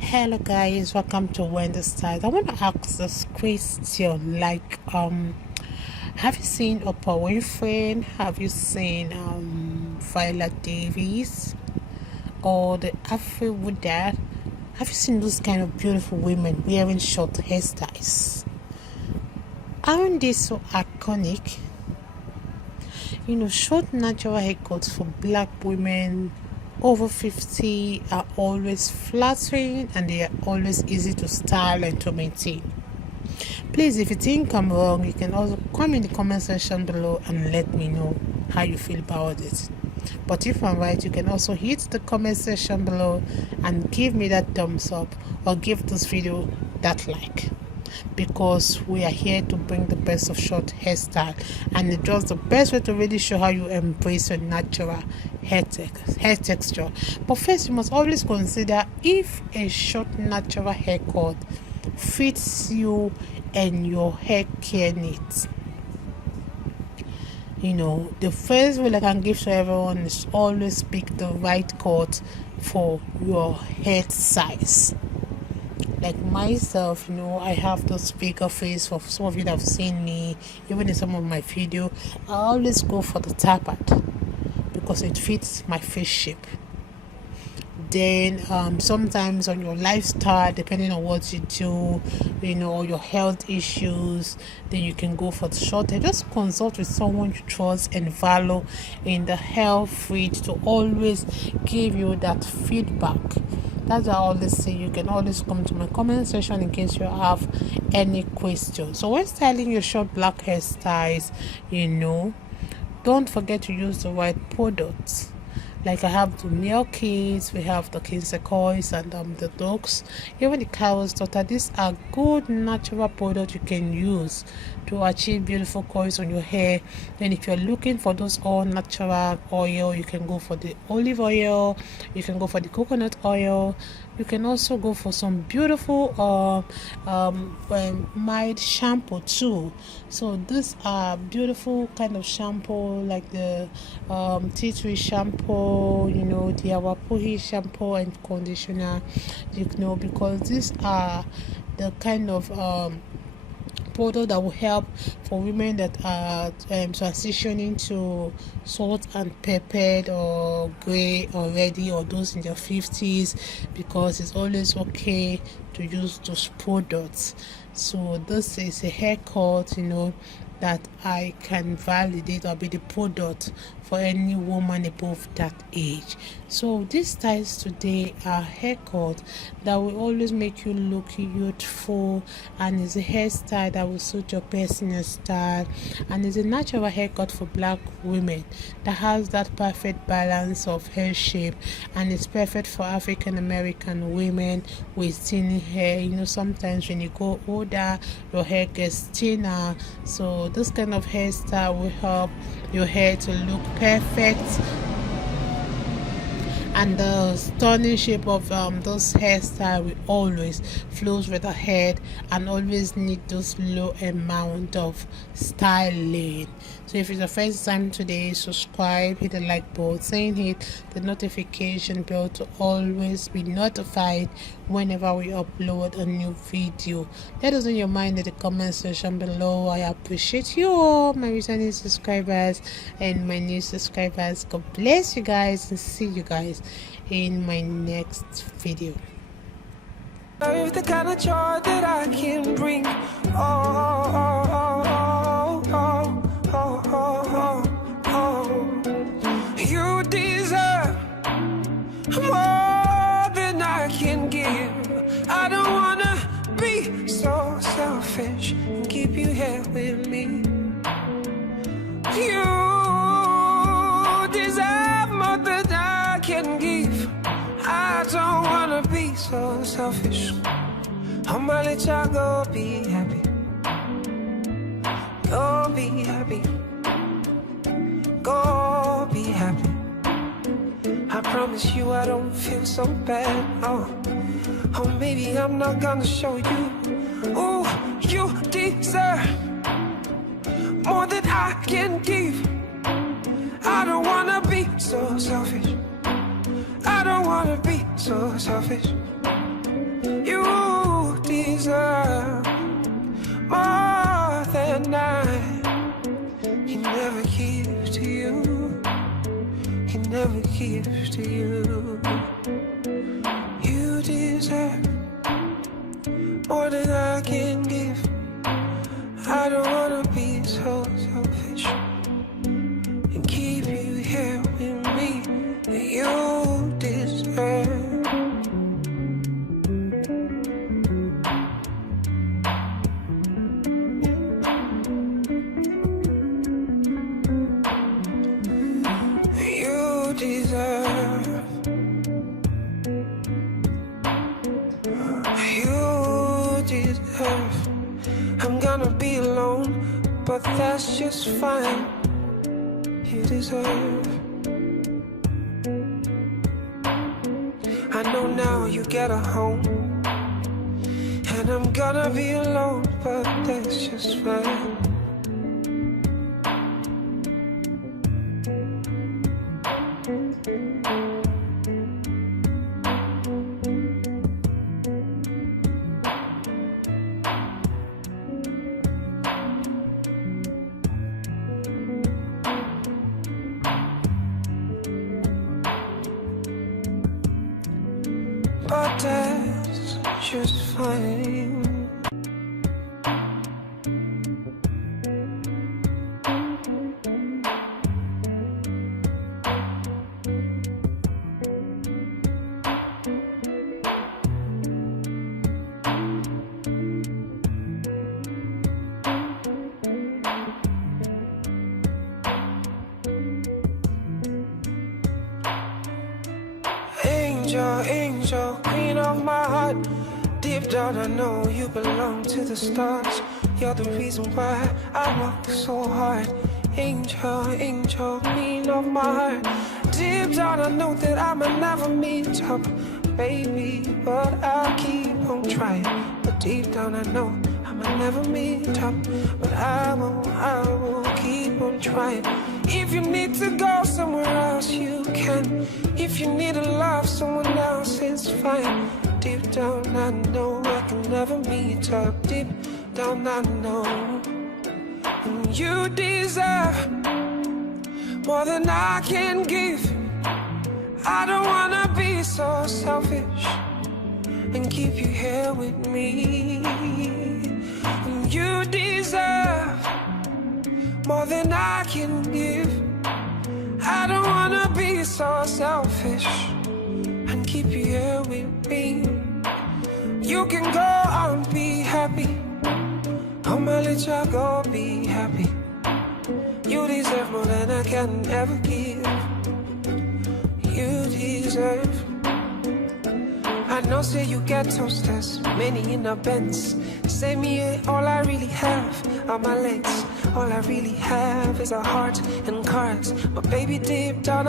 Hello guys, welcome to Hairstyles. I want to ask this question have you seen Oprah Winfrey? Have you seen Viola Davis or the Afro with that? Have you seen those kind of beautiful women wearing short hairstyles? Aren't they so iconic? You know, short natural haircuts for black women over 50 are always flattering and they are always easy to style and to maintain. Please, if you think I'm wrong, you can also comment in the comment section below and let me know how you feel about it. But if I'm right, you can also hit the comment section below and give me that thumbs up or give this video that like, because we are here to bring the best of short hairstyle, and it's just the best way to really show how you embrace your natural hair texture. But first, you must always consider if a short natural haircut fits you and your hair care needs. You know, the first rule I can give to everyone is always pick the right cut for your head size. Like myself, you know, I have those bigger face. For some of you that have seen me, even in some of my video, I always go for the tapered because it fits my face shape. Then sometimes on your lifestyle, depending on what you do, you know, or your health issues, then you can go for the short hair. Just consult with someone you trust and value in the health field to always give you that feedback. That's why I always say you can always come to my comment section in case you have any questions. So when styling your short black hairstyles, you know, don't forget to use the right products. Like I have the MIELLE kits, we have the Coco and the dogs, even the cow's daughter. These are good natural products you can use to achieve beautiful coils on your hair. Then if you're looking for those all natural oil, you can go for the olive oil, you can go for the coconut oil, you can also go for some beautiful mild shampoo too. So these are beautiful kind of shampoo, like the tea tree shampoo, you know, the awapuhi shampoo and conditioner, you know, because these are the kind of product that will help for women that are transitioning to salt and peppered or gray already, or those in their 50s, because it's always okay to use those products. So this is a haircut, you know, that I can validate or be the product for any woman above that age. So these styles today are haircut that will always make you look youthful, and is a hairstyle that will suit your personal style, and is a natural haircut for black women that has that perfect balance of hair shape, and it's perfect for African American women with thin hair. You know, sometimes when you go older, your hair gets thinner, so this kind of hairstyle will help your hair to look perfect, and the stunning shape of those hairstyle will always flows with the head and always need those low amount of styling. So if it's the first time today, subscribe, hit the like button, hit the notification bell to always be notified whenever we upload a new video. Let us know your mind in the comment section below. I appreciate you all, my returning subscribers and my new subscribers. God bless you guys, and see you guys in my next video. The kind of joy that I can bring. You deserve more than I can give. I don't wanna be so selfish and keep you here with me. You deserve more than I can give. I don't wanna be so selfish. I'ma let y'all go be happy. Go be happy. Go be happy. I promise you I don't feel so bad. Oh, maybe I'm not gonna show you. Oh, you deserve more than I can give. I don't wanna be so selfish. I don't wanna be so selfish. never give to you. You deserve more than I can give. I don't wanna be so selfish and keep you here with me. You deserve. I'm gonna be alone, but that's just fine. You deserve. I know now you get a home, and I'm gonna be alone, but that's just fine. But that's just fine. Angel, angel, queen of my heart. Deep down I know you belong to the stars. You're the reason why I work so hard. Angel, angel, queen of my heart. Deep down I know that I might never meet up, baby, but I'll keep on trying. But deep down I know I might never meet up, but I will keep on trying. If you need to go somewhere else, you can. If you need to love someone else, it's fine. Deep down I know I can never meet up. Deep down I know. And you deserve more than I can give. I don't wanna be so selfish and keep you here with me. And you deserve more than I can give. I don't wanna be so selfish and keep you here with me. You can go on, be happy. I'ma let you go, be happy. You deserve more than I can ever give. You deserve. I know, say you get toasters, many in the Benz. Say me, all I really have are my legs. All I really have is a heart and cards. But baby, deep down